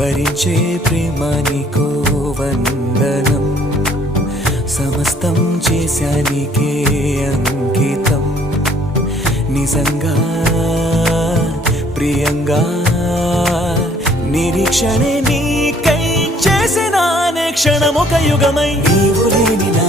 వరించే ప్రేమ నీకో వందనం, సమస్తం చేశానికే అంకితం. నిజంగా ప్రియంగా నిరీక్షణే నీకై చేసిన క్షణమొక యుగమై, నీవు లేని నా